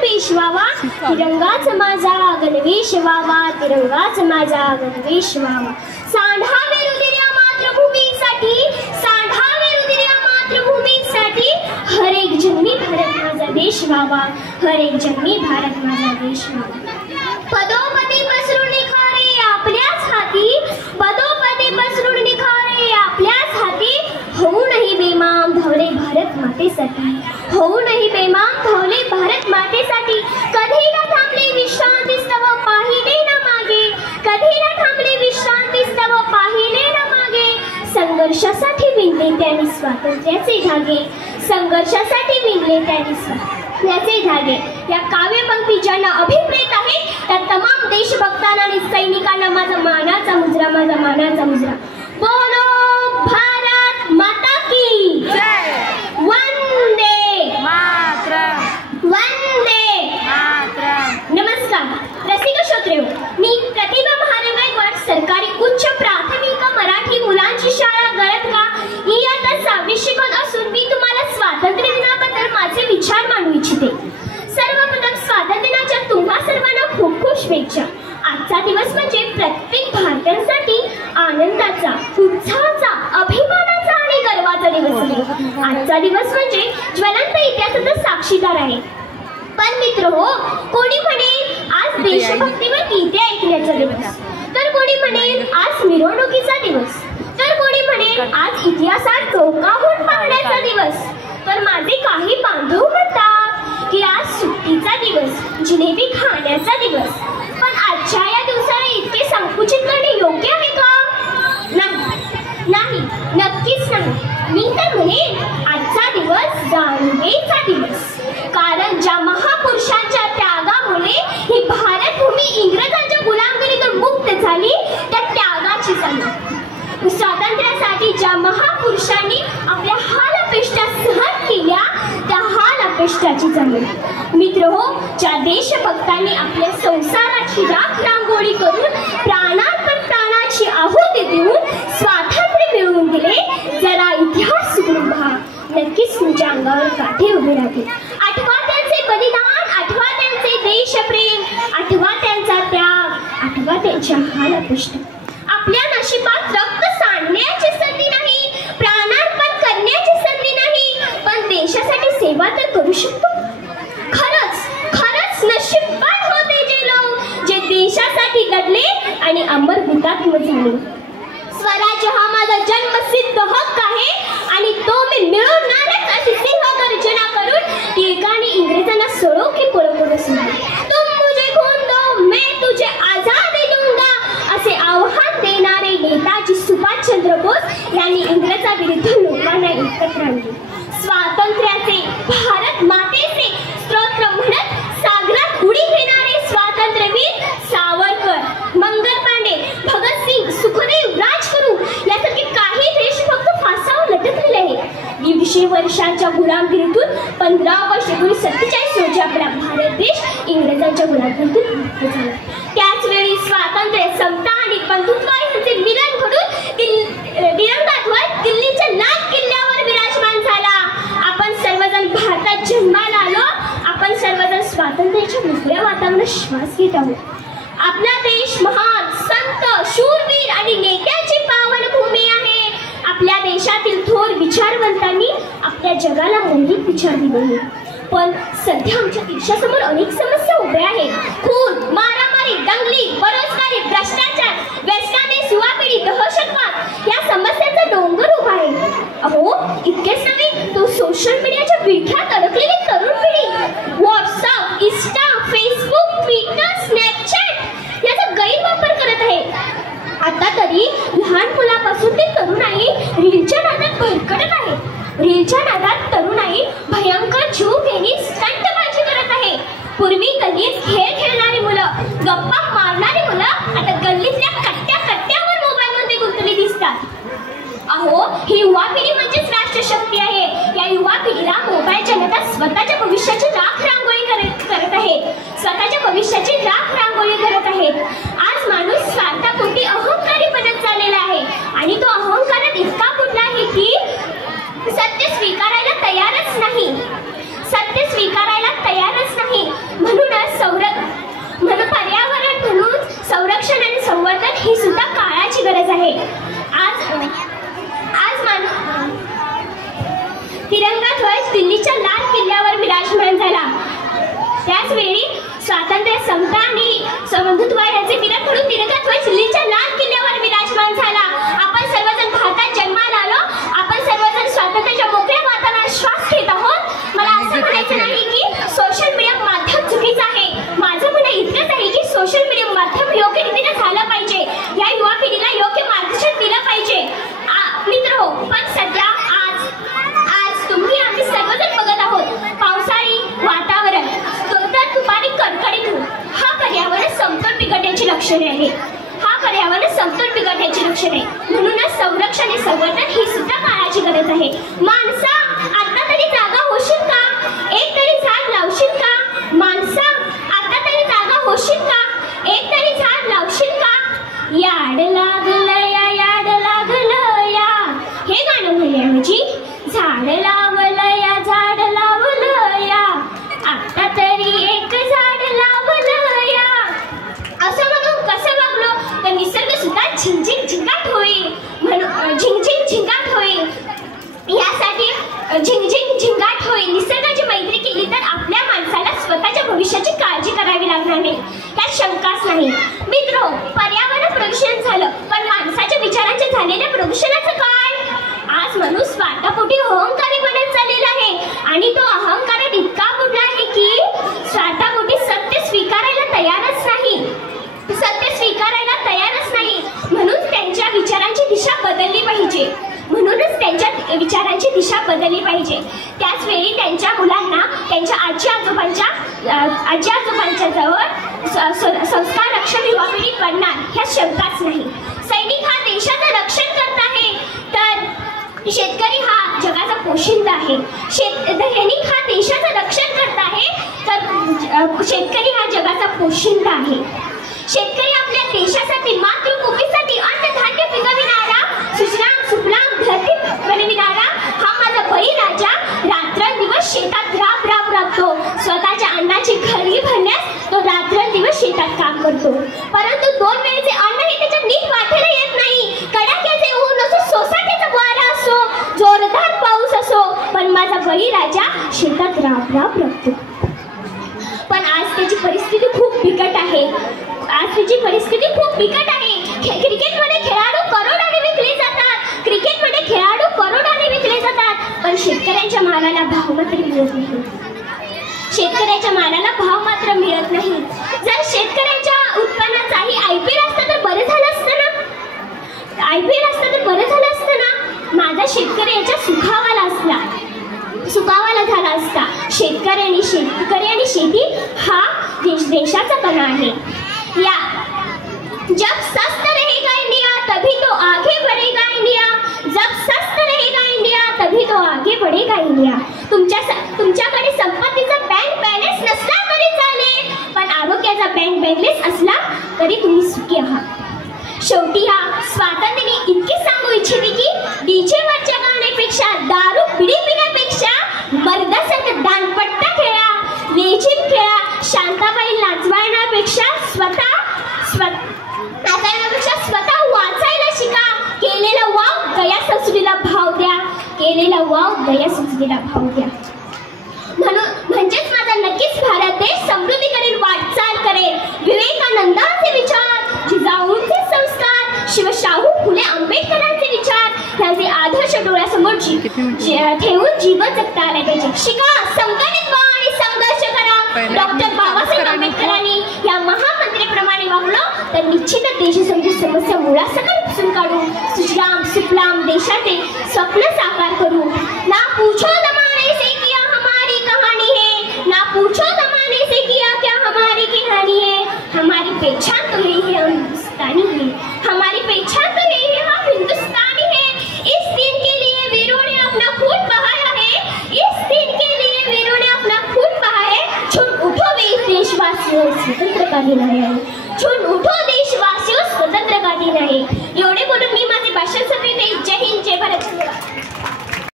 पेश व्हावा, तिरंगाच माझा गणवेश व्हावा, तिरंगाच माझा गणवेश व्हावा. सांडावे रुधिर मातृभूमीसाठी, सांडावे रुधिर मातृभूमीसाठी, हर एक जन्मी भारत माझा देश व्हावा, हर एक जन्मी भारत माझा देश व्हावा. पदोपदी पसरून निखारे आपल्याच हाती, पदोपदी पसरून निखारे आपल्याच हाती, होऊनही बेमाम धावले भारत मातेसाठी, होऊनही बेमाम धावले भारत मातेसाठी. कधी ना थांबले विश्रांती स्तव पाहिले ना मागे, कधी ना थांबले विश्रांती स्तव पाहिले ना मागे. संघर्षासाठी विणले त्यांनी स्वातंत्र्याचे धागे, संघर्षासाठी विणले त्यांनी स्वातंत्र्याचे धागे. या काव्यपंक्ती ज्यांना अभिप्रेत आहे त्या तमाम देशभक्तांना आणि सैनिकांना माझा मानाचा मुजरा, माझा मानाचा मुजरा. बोलो भारत माता की जय, वंदे मातरम, वंदे मातरम. नमस्कार रसिक श्रोत्रेहो, मी प्रतिभा महादेव सरकारी उच्च प्राथमिक मराठी मुलांची शाळा गळतका इयत्ता 6वी शिकवत असून मी तुम्हाला स्वातंत्र्य दिनाबद्दल माझे विचार मांडू इच्छिते. सर्वप्रथम स्वातंत्र्य दिनाच्या तुम्हा सर्वांना खूप खूप शुभेच्छा. आजचा दिवस म्हणजे प्रत्येक भारतीयांसाठी आनंदाचा, उत्साहाचा, अभिमानाचा आणि गर्वाचा दिवस आहे. आजचा दिवस म्हणजे ज्वलंत इतिहासाचा साक्षीदार आहे. पण मित्र हो, कोणी म्हणेल आज देशभक्तीवर गीते ऐकण्याचा दिवस, तर कोणी म्हणेल आज मिरवणुकीचा दिवस, तर कोणी म्हणेल आज इतिहासात डोकावून पाहण्याचा दिवस, तर माझे काही बांधव म्हणतात की आज सुट्टीचा दिवस, जिलेबी खाण्याचा दिवस. पण आजच्या या दिवसाला इतके संकुचित करणे योग्य आहे का? नाही, नक्कीच नाही. मी तर म्हणेन आजचा दिवस जाणीवेचा दिवस. कारण ज्या महापुरुषांच्या त्यागामुळे ही भारत भूमी इंग्रजांच्या गुलामगिरीतून मुक्त झाली, त्या त्यागाची जाणीव. स्वातंत्र्यासाठी ज्या महापुरुषांनी आपल्या हालअपेष्टा सहन केल्या, त्या हालअपेष्टाची जाणीव. मित्र हो, ज्या देशभक्तांनी आपल्या संसाराची राख रांगोळी करून प्राणाची आहुती देऊन स्वातंत्र्य मिळवून दिले, जरा इतिहास सुधरून पहा, नक्कीच तुमच्या अंगावर काठे उभे राहतील. आठवा त्यांचे बलिदान, आठवा त्यांचे देशप्रेम, आठवा त्यांचा त्याग, आठवा त्यांच्या हालअपेष्टा. आपल्या नशिबात रक्त सांडण्याची संधी नाही, प्राणार्पण करण्याची संधी नाही, पण देशासाठी सेवा तर करू शकतो. खरंच खरंच नशीबवान होते जे लोक जे देशासाठी लढले आणि अमर हुतात्मा झाले. स्वराज्य हा माझा जन्मसिद्ध हक्क आहे आणि तो मी मिळवणारच अशी सिंहगर्जना करून एकाने इंग्रजांना सोडो की पळो सुनाले. तुम मुझे खून दो, मैं तुझे आजादी दूंगा, असे आव्हान देणारे नेताजी सुभाषचंद्र बोस यांनी इंग्रजाविरुद्ध लोकांना एकत्र आणले. स्वातंत्र्याचे, भारत मातेचे स्तोत्र म्हणत सागरात उडी घेणारे स्वातंत्र्यवीर सावरकर, मंगल पांडे, भगतसिंग, सुखदेव, राजगुरू यासारखे काही देशभक्त फासावर लटकलेले आहेत. 150 वर्षांच्या गुलामगिरीतून 15 ऑगस्ट 1947 रोजी आपला भारत देश इंग्रजांच्या गुलामगिरीतून मुक्त झाला. त्याचवेळी स्वातंत्र्य, समता आणि बंधुत्व यांचे मिलन घडून तिरंगा ध्वज दिल्लीच्या लाल किल्ल्यावर विराजमान झाला. आपण सर्वजण भारतात जन्माला आलो, आपण सर्वजण स्वातंत्र्याच्या मोकळ्या वातावरणात श्वास घेत आहोत. आपला देश महान संत, शूरवीर आणि नेत्यांची पावनभूमी आहे. आपल्या देशातील थोर विचारवंतांनी आपल्या जगाला मौलिक विचार दिले. पण सध्या आमच्या देशासमोर अनेक समस्या उभ्या आहेत. खून, मारामारी, दंगली, बेरोजगारी, भ्रष्टाचार, वेस्टादेश, युवा पिढी, दहशतवाद या समस्यांचा डोंगर उभा आहे. अहो, इतकेच नव्हे, तो सोशल मीडियाच्या विळख्यात अडकलेली तरुण पिढी WhatsApp, Insta, Facebook, Twitter, Snapchat याचा गैरवापर करत आहे. आता तरी लहान मुलापासून ते तरुणाई रीलच्या नादात भरकटत आहे. रीलच्या नादात तरुणाई भयंकर जीव घेणी स्टंटबाजी करत आहे. पूर्वी गल्लीत खेळ खेळणारी मुलं, गप्पा मारणारी मुलं आता गल्लीतल्या कट्ट्यावर मोबाईलमध्ये गुंतलेली दिसतात. अहो, ही युवा पिढी म्हणजेच राष्ट्रशक्ती आहे. या युवा पिढीला मोबाईलच्या नादात स्वतःच्या भविष्याची राख रांगोळी करत आहेत. स्वतःच्या भविष्याची राख रांगोळी करत आहेत. आज माणूस स्वार्थापोटी अहंकारी बनत चाललेला आहे आणि तो अहंकारात इतका बुडला आहे की सत्य स्वीकारायला तयारच नाही. समता आणि बंधुत्व याचे विराट म्हणून दीर्घध्वज दिल्लीच्या लाल किल्ल्यावर विराजमान झाला. आपण सर्वजण भारतात जन्माला आलो. आपण सर्वजण स्वातंत्र्याच्या मोकळ्या वातावरणात श्वास घेत आहोत. मला असं म्हणायचं नाही की सोशल मीडिया माध्यम चुकीचं आहे. माझं म्हणणं इतकंच आहे की सोशल मीडिया माध्यम योग्य रीतीने झालं पाहिजे. या युवा पिढीला योग्य मार्गदर्शन दिलं पाहिजे. मित्र पण सध्या आज तुम्ही आम्ही सर्वजण बघत आहोत पावसाळी वातावरण, तर दुपारी कडकडीत ऊन. हा पर्यावरण समतोल बिघडण्याची लक्षणे आहे. म्हणूनच संरक्षण आणि संवर्धन ही सुद्धा काळाची गरज आहे. माणसा, आता तरी जागा होशील का? एक तरी झाड लावशील का? माणसा, आता तरी जागा होशील का? एक तरी झाड लावशील का? याड लागलं या, याड लागलं या, हे गाणं म्हणण्याऐवजी झाड लावलं या, झाड लावलं या, आता तरी एक झाड लावलं या, असं म्हणून कसं वागलो तर निसर्ग सुद्धा झिंझिंग झिंगाट होईल. म्हणून झिंझिंग झिंगाट होईल. यासाठी झिंझिंग झिंगाट होईल. निसर्गाची मैत्री केली तर आपल्या माणसाला स्वतःच्या भविष्याची काळजी करावी लागणार नाही, त्यात शंकाच नाही. मित्र, पर्यावरण प्रदूषण झालं, पण माणसाच्या विचारांच्या झालेल्या प्रदूषणाचं काय? आज माणूस स्वार्थापोटी अहंकारी बनत चाललेला आहे आणि तो अहंकारात इतका बुडला आहे की स्वार्थापोटी सत्य स्वीकारायला तयारच नाही. म्हणून त्यांच्या विचारांची दिशा बदलली पाहिजे. त्याच वेळी त्यांच्या मुलांना त्यांच्या आजी आजोबांच्या जवळ संस्कार रक्षण युवा पिढी करणार ह्यात शंकाच नाही. सैनिक हा देशाचं रक्षण करत आहे तर शेतकरी हा जगाचा पोशिंदा आहे. सैनिक हा देशाचं रक्षण करत आहे तर शेतकरी हा जगाचा पोशिंदा आहे. शेतकरी आपल्या देशासाठी मातृभूमीसाठी अन्नधान्य पिकविणारा, सुजलाम सुफलाम धरती बनविणारा हा माझा बळीराजा रात्रंदिवस शेतात राबतो. स्वतःच्या अन्नाची खळगी भरण्यास तो रात्रंदिवस शेतात काम करतो. परंतु 2 वेळेचे अन्नही त्याच्या नीट वाटेला येत नाही. कडाक्याचे ऊन असो, सोसाट्याचा वारा असो, जोरदार पाऊस असो, पण माझा बळीराजा शेतात राबतो. पण आज त्याची परिस्थिती खूप बिकट आहे. क्रिकेटमध्ये खेळाडू करोडाने विकले जातात. पण शेतकऱ्यांच्या मालाला भाव मात्र मिळत नाही. जर शेतकऱ्यांच्या उत्पन्नाचाही IPL असतं तर बरं झालं असतं ना. माझा शेतकरी याच्या सुखावाला झाला असता. शेतकरी आणि शेती हा देशाचा कणा आहे. या जब सस्त रहेगा इंडिया तभी तो आगे बढ़ेगा इंडिया. जब सस्त रहेगा इंडिया तभी तो आगे बढ़ेगा इंडिया. तुमच्याकडे संपत्तीचा बँक बॅलन्स नसला तरी चालेल, पण आरोग्याचा बँक बॅलन्स असला तरी तुम्ही सुखी आहात. शेवटी हा स्वातंत्र्याने इतके सांगू इच्छिते की डीजे वरच्या गाण्यापेक्षा, दारू बिडी पिण्यापेक्षा मर्दासारखं दानपट्टा खेळा, लेझीम खेळा. शांताबाई नाचवण्यापेक्षा स्वतः वाचायला शिका. केलेला वाव दया संस्कृतीला भाव द्या. म्हणजेच माझा नक्कीच भारत देश समृद्धीकडे वाटचाल करेल. विवेकानंदांचे विचार, जिजाऊंचे संस्कार, शिवशाहू फुले आंबेडकरांचे विचार यांचे आदर्श डोळ्यासमोर ठेवून जीवन जगता आले पाहिजे. शिका, संघटित व्हा आणि संघर्ष करा. डॉक्टर बाबासाहेब आंबेडकरांनी या महामंत्रीप्रमाणे वागलो तर निश्चितच देशासमोर समस्या मुळासकट पुसून काढू. सुजलाम सुफलाम देशाचे स्वप्न साकार करू. ना पूछो जमाने से किया हमारी कहानी है, ना पूछो जमाने से किया क्या हमारी कहानी है. हमारी पहचान तो यही है, हम हिंदुस्तानी है. हमारी पहचान तो यही है, हम हिंदुस्तानी है. इस दिन के लिए वीरों ने अपना खून बहाया है. इस दिन के लिए वीरों ने अपना खून बहाया है. छुट उठो वीर देशवासियों, स्वतंत्रता दिलाया है.